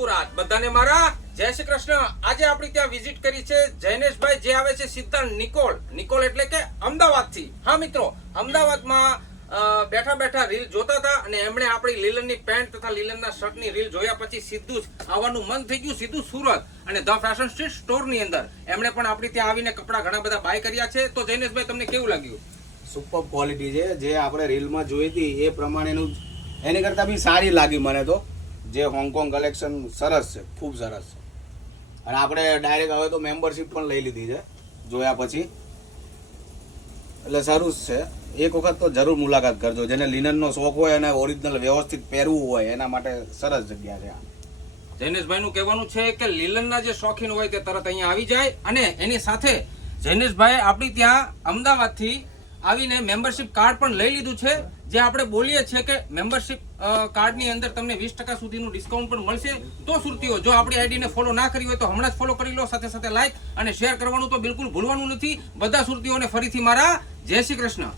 સુરત બધાને મારા જય શ્રી કૃષ્ણ। આજે આપણી ત્યાં વિઝિટ કરી છે જૈનેશભાઈ, જે આવે છે સીધા નિકોલ એટલે કે અમદાવાદથી। હા મિત્રો, અમદાવાદમાં બેઠા બેઠા રીલ જોતા હતા અને એમણે આપણી લીલનની પેન્ટ તથા લીલનના શર્ટની રીલ જોયા પછી સીધું જ આવવાનું મન થઈ ગયું, સીધું સુરત અને ધ ફેશન સ્ટ્રીટ સ્ટોરની અંદર એમણે પણ આપણી ત્યાં આવીને કપડા ઘણા બધા બાય કર્યા છે। તો જૈનેશભાઈ, તમને કેવું લાગ્યું? સુપર ક્વોલિટી છે, જે આપણે રીલમાં જોઈ હતી એ પ્રમાણેનું એની કરતાં બી સારી લાગી મને તો। જે હોંગકોંગ કલેક્શન સરસ છે, ખૂબ સરસ છે અને આપણે ડાયરેક્ટ હવે તો મેમ્બરશિપ પણ લઈ લીધી છે જોયા પછી, એટલે સારું જ છે। એક વખત તો જરૂર મુલાકાત કરજો, જેને લિનનનો શોખ હોય અને ઓરિજિનલ વ્યવસ્થિત પહેરવું હોય એના માટે સરસ જગ્યા છે આ। જૈનેશભાઈનું કહેવાનું છે કે લીલનના જે શોખીન હોય તે તરત અહીંયા આવી જાય અને એની સાથે જૈનેશભાઈ આપણી ત્યાં અમદાવાદથી આવીને મેમ્બરશિપ કાર્ડ પણ લઈ લીધું છે, જે આપણે બોલીએ છીએ કે મેમ્બરશિપ કાર્ડની અંદર તમને 20% સુધીનું ડિસ્કાઉન્ટ પણ મળશે। તો સુરતીઓ, જો આપણી આઈડીને ફોલો ના કરી હોય તો હમણાં જ ફોલો કરી લો, સાથે સાથે લાઈક અને શેર કરવાનું તો બિલકુલ ભૂલવાનું નથી। બધા સુરતીઓને ફરીથી મારા જય શ્રી કૃષ્ણ।